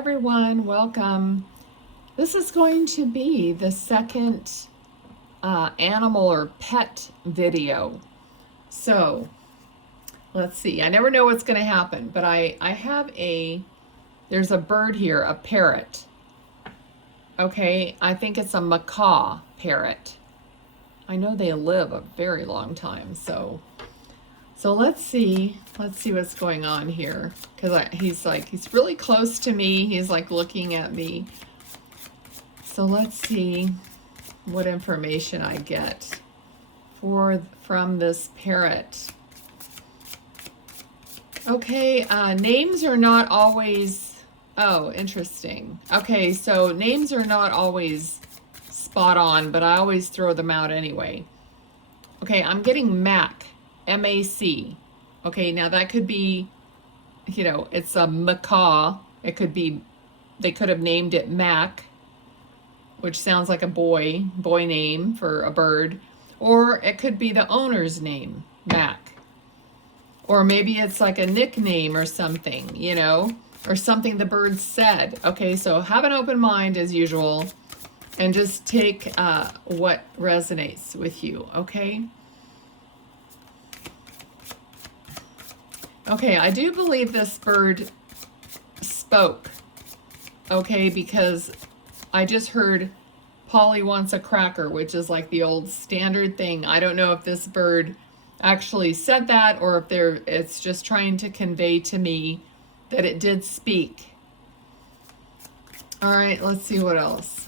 everyone, welcome. This is going to be the second animal or pet video. So let's see, I never know what's going to happen, but I have there's a bird here, a parrot. Okay, I think it's a macaw parrot. I know they live a very long time, so let's see what's going on here, because he's really close to me. He's like looking at me. So let's see what information I get from this parrot. Okay, names are not always, oh, interesting. Okay, so names are not always spot on, but I always throw them out anyway. Okay, I'm getting Mac. M-A-C. Okay, now that could be, it's a macaw. It could be, they could have named it Mac, which sounds like a boy name for a bird. Or it could be the owner's name, Mac. Or maybe it's like a nickname or something, or something the bird said. Okay, so have an open mind as usual and just take what resonates with you, okay? Okay, I do believe this bird spoke, okay, because I just heard Polly wants a cracker, which is like the old standard thing. I don't know if this bird actually said that or if it's just trying to convey to me that it did speak. All right, let's see what else.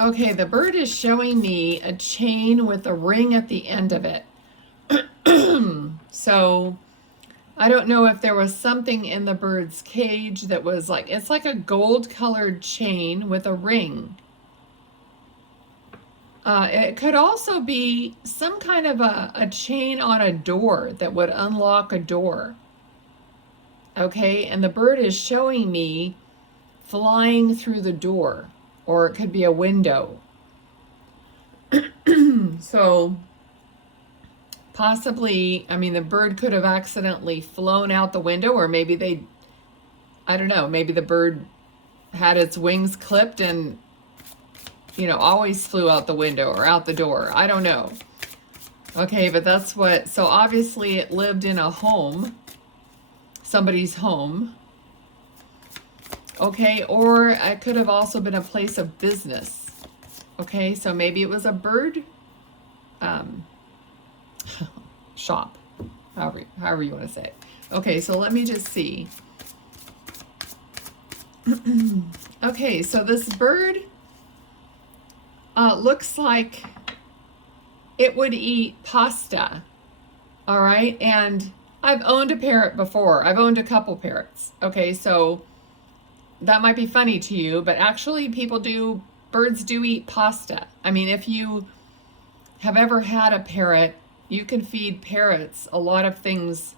Okay, the bird is showing me a chain with a ring at the end of it. So I don't know if there was something in the bird's cage that was like, it's like a gold colored chain with a ring. It could also be some kind of a chain on a door that would unlock a door. Okay, and the bird is showing me flying through the door, or it could be a window. So possibly, I mean, the bird could have accidentally flown out the window, or maybe I don't know, maybe the bird had its wings clipped and, always flew out the window or out the door. I don't know. Okay, but so obviously it lived in a home, somebody's home. Okay, or it could have also been a place of business. Okay, so maybe it was a bird shop, however you want to say it. Okay, so let me just see. Okay, so this bird looks like it would eat pasta. All right, and I've owned a parrot before. I've owned a couple parrots. Okay, so that might be funny to you, but actually birds do eat pasta. I mean, if you have ever had a parrot, you can feed parrots a lot of things,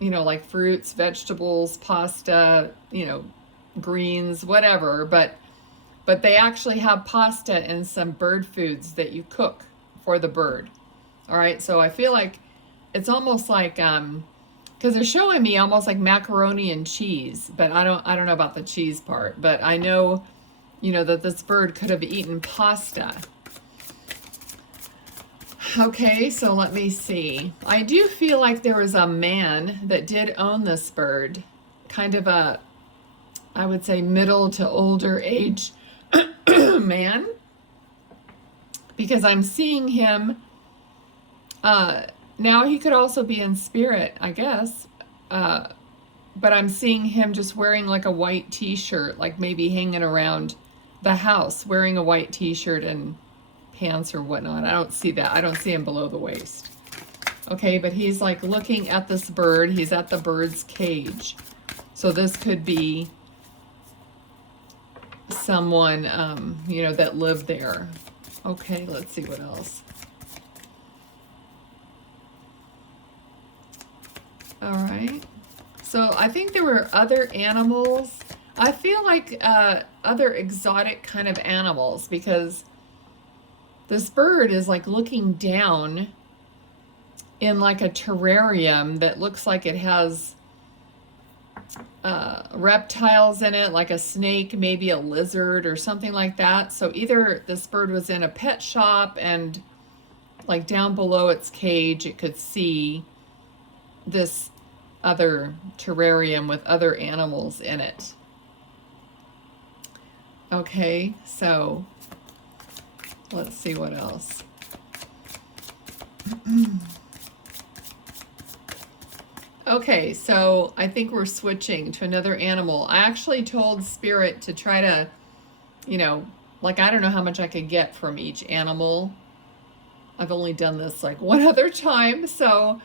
like fruits, vegetables, pasta, greens, whatever, but they actually have pasta and some bird foods that you cook for the bird. All right, so I feel like it's almost like, because they're showing me almost like macaroni and cheese, but I don't know about the cheese part, but I know, that this bird could have eaten pasta. Okay, so let me see. I do feel like there was a man that did own this bird, kind of I would say middle to older age man, because I'm seeing him, now he could also be in spirit, I guess, but I'm seeing him just wearing like a white t-shirt, like maybe hanging around the house wearing a white t-shirt and pants or whatnot. I don't see that. I don't see him below the waist. Okay, but he's like looking at this bird. He's at the bird's cage. So this could be someone, that lived there. Okay, let's see what else. All right. So I think there were other animals. I feel like other exotic kind of animals, because this bird is like looking down in like a terrarium that looks like it has reptiles in it, like a snake, maybe a lizard or something like that. So either this bird was in a pet shop and like down below its cage, it could see this other terrarium with other animals in it. Okay, so let's see what else. Okay, so I think we're switching to another animal. I actually told Spirit to try to, you know, like I don't know how much I could get from each animal. I've only done this like one other time, so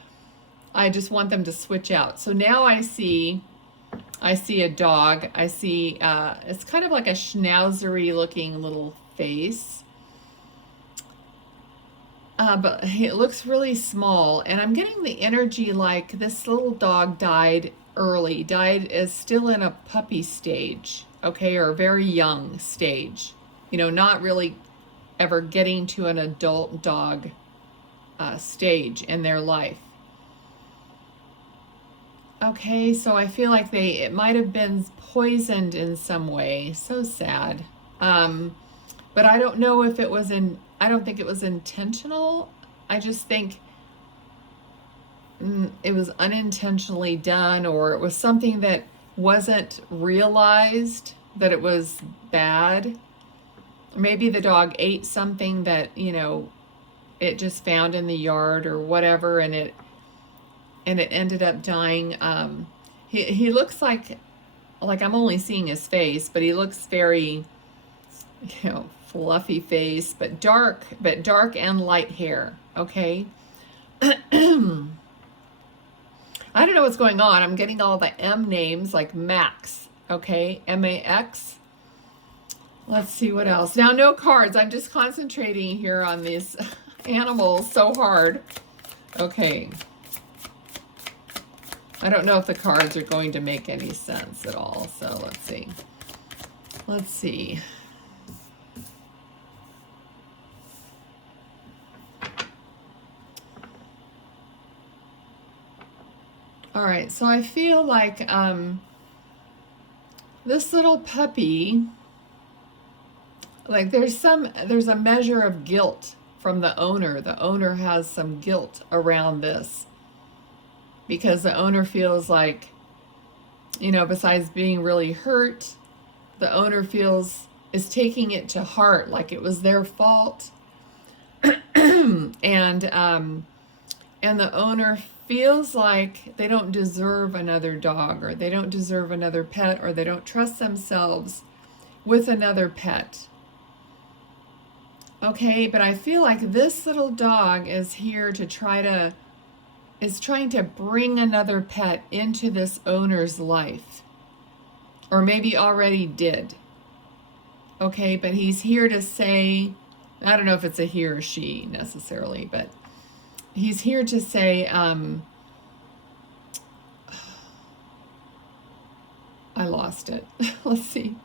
I just want them to switch out. So now I see a dog. I see, it's kind of like a schnauzery looking little face. But it looks really small, and I'm getting the energy like this little dog died early, is still in a puppy stage, okay, or a very young stage, you know, not really ever getting to an adult dog stage in their life. Okay, so I feel like it might have been poisoned in some way. So sad. But I don't know if it was I don't think it was intentional. I just think it was unintentionally done, or it was something that wasn't realized that it was bad. Maybe the dog ate something that, you know, it just found in the yard or whatever, and it ended up dying. He looks like I'm only seeing his face, but he looks very, you know, fluffy face, but dark and light hair. Okay. I don't know what's going on. I'm getting all the M names like Max. Okay, MAX. Let's see what else. Now, no cards. I'm just concentrating here on these animals so hard. Okay. I don't know if the cards are going to make any sense at all. So let's see. Let's see. All right, so I feel like this little puppy, like there's a measure of guilt from the owner. The owner has some guilt around this because the owner feels like, you know, besides being really hurt, the owner is taking it to heart like it was their fault. And the owner feels like they don't deserve another dog, or they don't deserve another pet, or they don't trust themselves with another pet. Okay, but I feel like this little dog is here to trying to bring another pet into this owner's life, or maybe already did. Okay, but he's here to say, I don't know if it's a he or she necessarily, but he's here to say, I lost it. Let's see.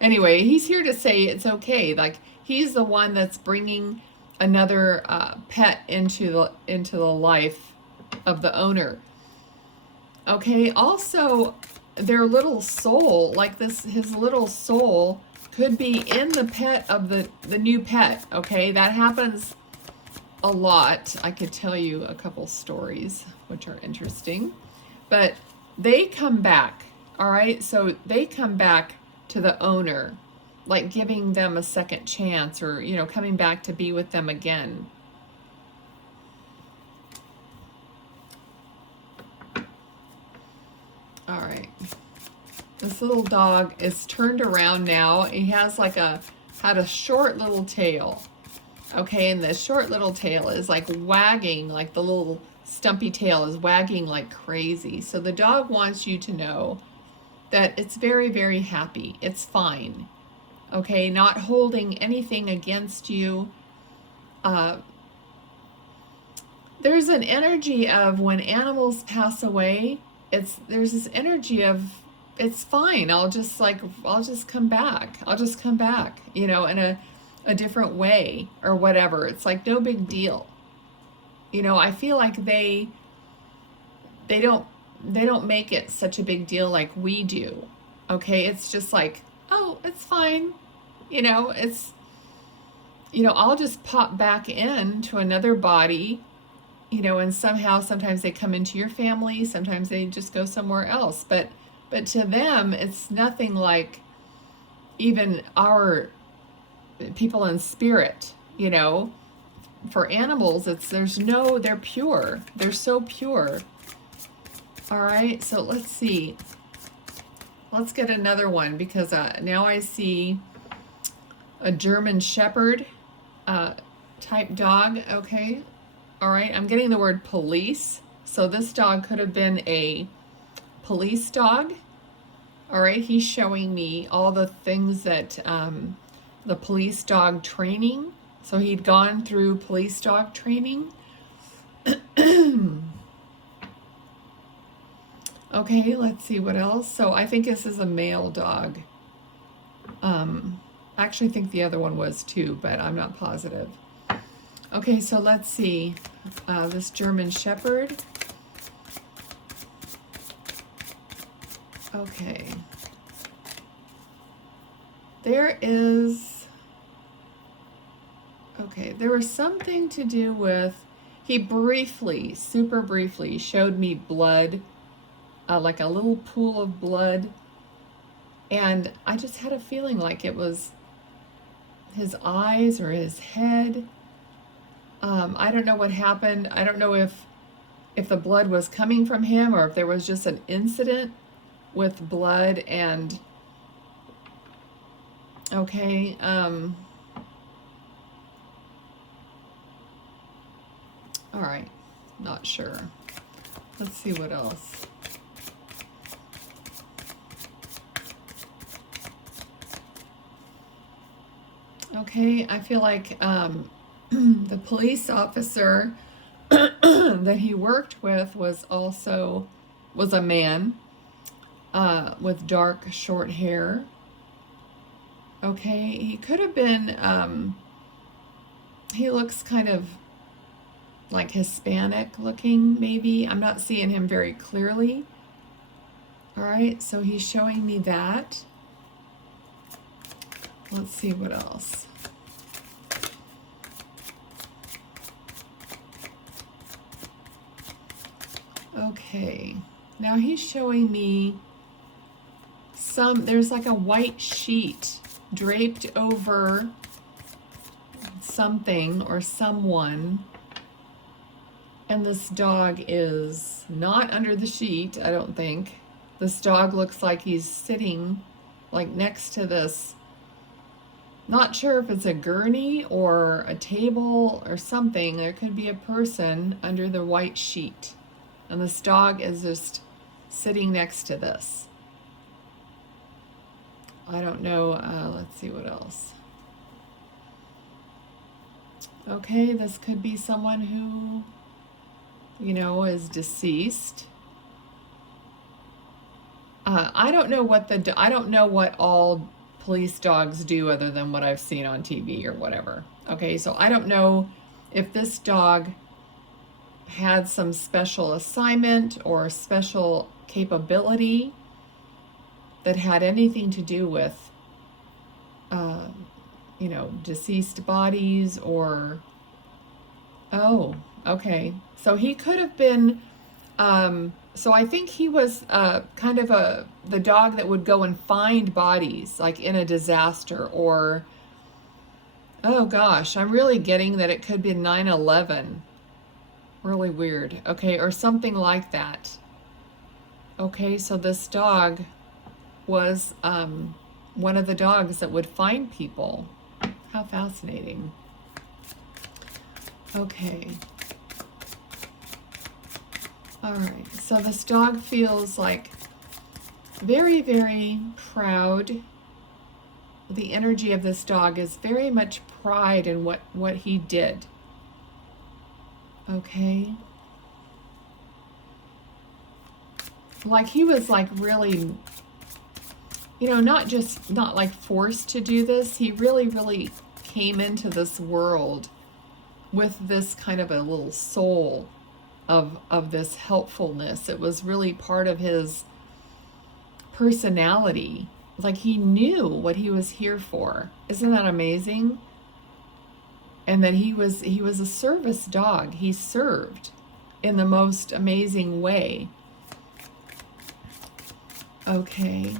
Anyway, he's here to say it's okay. Like, he's the one that's bringing another pet into the life of the owner. Okay, also, their little soul, like his little soul could be in the pet of the new pet. Okay, that happens a lot. I could tell you a couple stories which are interesting, but they come back. All right, so they come back to the owner, like giving them a second chance, or, you know, coming back to be with them again. All right, this little dog is turned around now. He has had a short little tail. Okay, and the short little tail is like wagging, like the little stumpy tail is wagging like crazy. So the dog wants you to know that it's very, very happy. It's fine. Okay, not holding anything against you. There's an energy of when animals pass away, there's this energy of it's fine. I'll just come back. I'll just come back, you know, in a different way or whatever. It's like no big deal. You know, I feel like they don't make it such a big deal like we do. Okay, it's just like, oh, it's fine. It's, I'll just pop back into another body, and somehow sometimes they come into your family, sometimes they just go somewhere else. But to them, it's nothing like even our people in spirit, For animals, they're pure. They're so pure. All right, so let's see. Let's get another one, because now I see a German Shepherd type dog. Okay, all right, I'm getting the word police. So this dog could have been a police dog. All right, he's showing me all the things that the police dog training. So he'd gone through police dog training. Okay, let's see what else. So I think this is a male dog. I actually think the other one was too, but I'm not positive. Okay, so let's see. This German Shepherd. Okay. There was something to do with, he briefly, super briefly, showed me blood, like a little pool of blood, and I just had a feeling like it was his eyes or his head. I don't know what happened. I don't know if the blood was coming from him or if there was just an incident with blood. And okay, all right, not sure. Let's see what else. Okay, I feel like the police officer that he worked with was a man with dark short hair. Okay, he could have been, he looks kind of like Hispanic looking, maybe. I'm not seeing him very clearly. All right, so he's showing me that. Let's see what else. Okay, now he's showing me there's like a white sheet draped over something or someone, and this dog is not under the sheet, I don't think. This dog looks like he's sitting like next to this, not sure if it's a gurney or a table or something. There could be a person under the white sheet, and this dog is just sitting next to this. I don't know. Let's see what else. Okay, this could be someone who, is deceased. I don't know what all police dogs do other than what I've seen on TV or whatever. Okay, so I don't know if this dog had some special assignment or special capability that had anything to do with, deceased bodies or, oh, okay. So he could have been, so I think he was kind of the dog that would go and find bodies, like in a disaster, or, oh gosh, I'm really getting that it could be 9/11. Really weird. Okay, or something like that. Okay, so this dog was one of the dogs that would find people. How fascinating. Okay. All right, so this dog feels like very, very proud. The energy of this dog is very much pride in what he did. Okay. Like he was like really, not like forced to do this. He really, really came into this world with this kind of a little soul of this helpfulness. It was really part of his personality. It's like he knew what he was here for. Isn't that amazing? And that he was a service dog. He served in the most amazing way. Okay,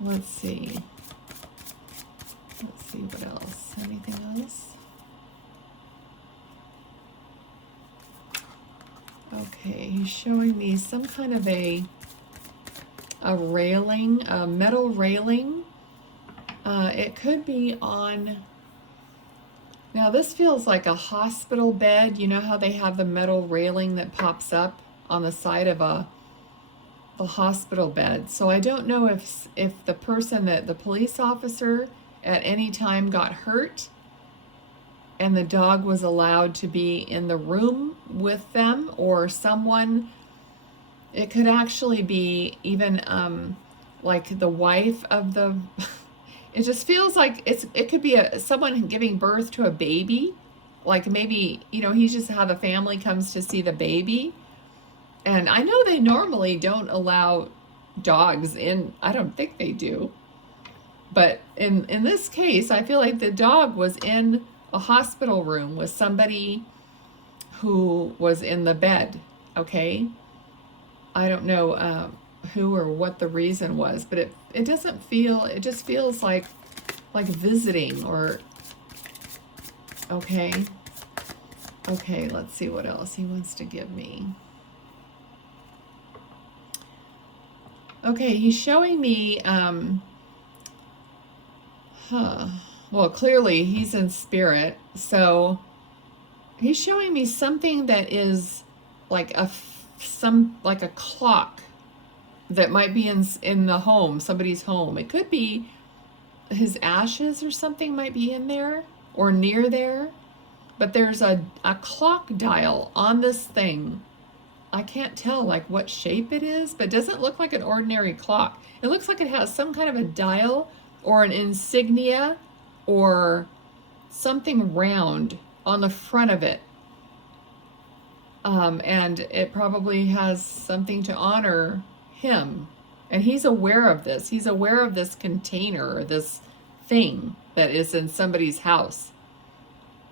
let's see. Let's see what else. Anything else? Okay, he's showing me some kind of a railing, a metal railing. It could be on, now this feels like a hospital bed. You know how they have the metal railing that pops up on the side of a hospital bed. So I don't know if the person, that the police officer at any time got hurt and the dog was allowed to be in the room with them, or someone, it could actually be even like the wife of the it just feels like it could be someone giving birth to a baby, like maybe, you know, he's just how the family comes to see the baby. And I know they normally don't allow dogs in. I don't think they do. But in this case, I feel like the dog was in a hospital room with somebody who was in the bed, okay? I don't know who or what the reason was, but it doesn't feel, it just feels like visiting, or, okay. Okay, let's see what else he wants to give me. Okay, he's showing me, well, clearly he's in spirit, so he's showing me something that is like a clock that might be in the home, somebody's home. It could be his ashes or something might be in there or near there, but there's a clock dial on this thing. I can't tell like what shape it is, but it doesn't look like an ordinary clock. It looks like it has some kind of a dial or an insignia or something round on the front of it. And it probably has something to honor him. And he's aware of this. He's aware of this container, or this thing that is in somebody's house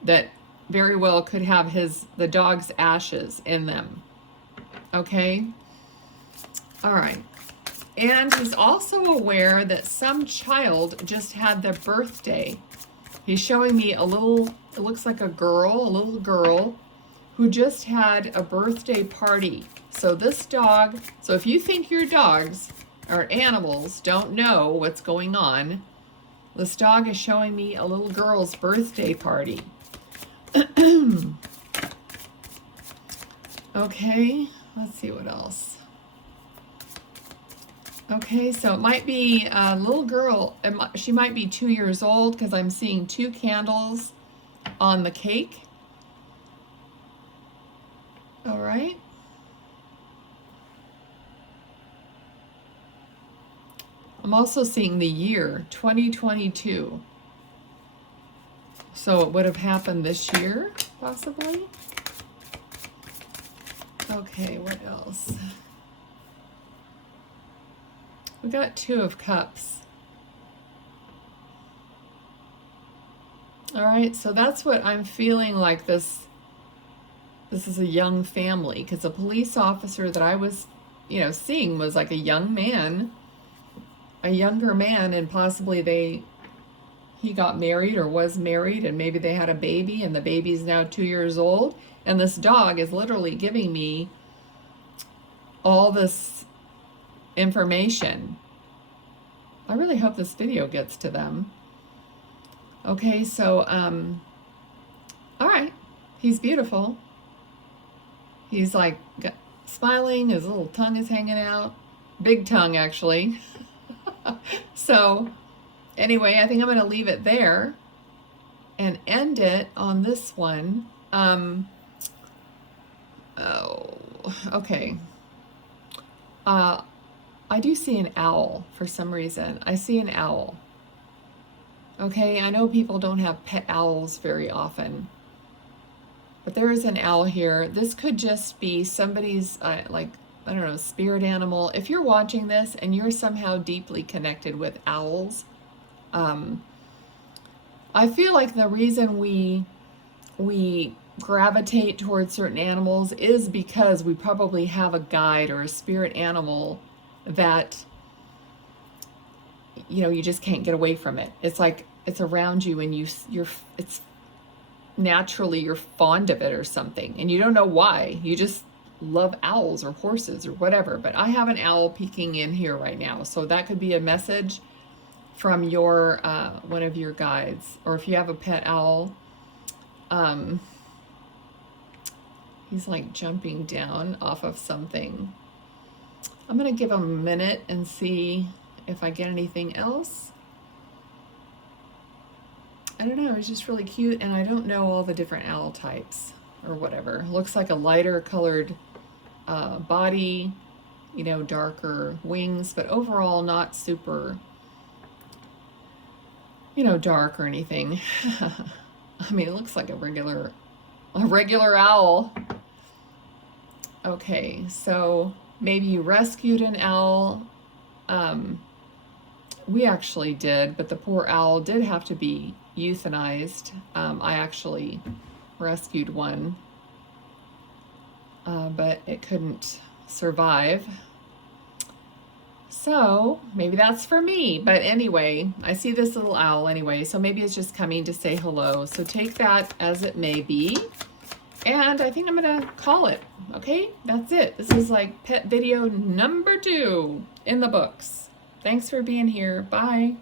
that very well could have the dog's ashes in them. Okay? All right. And he's also aware that some child just had their birthday. He's showing me a little, it looks like a little girl who just had a birthday party. So this dog, so if you think your dogs or animals don't know what's going on, this dog is showing me a little girl's birthday party. Okay, let's see what else. Okay, so it might be a little girl. She might be 2 years old because I'm seeing 2 candles on the cake. All right. I'm also seeing the year 2022. So it would have happened this year, possibly. Okay, what else? We got 2 of Cups. All right, so that's what I'm feeling like this is a young family, because the police officer that I was, seeing was like a young man, a younger man, and possibly he got married or was married, and maybe they had a baby, and the baby's now 2 years old, and this dog is literally giving me all this information. I really hope this video gets to them. Okay, so, all right, he's beautiful. He's like smiling, his little tongue is hanging out. Big tongue, actually. So, anyway, I think I'm going to leave it there and end it on this one. Oh, okay. I do see an owl for some reason. I see an owl. Okay, I know people don't have pet owls very often. But there is an owl here. This could just be somebody's, like, I don't know, spirit animal. If you're watching this and you're somehow deeply connected with owls, I feel like the reason we gravitate towards certain animals is because we probably have a guide or a spirit animal that, you know, you just can't get away from it. It's like it's around you, and it's naturally you're fond of it or something, and you don't know why. You just love owls or horses or whatever. But I have an owl peeking in here right now, so that could be a message from your one of your guides. Or if you have a pet owl, he's like jumping down off of something. I'm gonna give him a minute and see if I get anything else. I don't know, he's just really cute, and I don't know all the different owl types or whatever. Looks like a lighter colored body, you know, darker wings, but overall not super, you know, dark or anything. I mean, it looks like a regular owl. Okay, so maybe you rescued an owl. We actually did, but the poor owl did have to be euthanized. I actually rescued one, but it couldn't survive. So maybe that's for me. But anyway, I see this little owl anyway, so maybe it's just coming to say hello. So take that as it may be. And I think I'm gonna call it. Okay, that's it. This is like pet video number 2 in the books. Thanks for being here. Bye.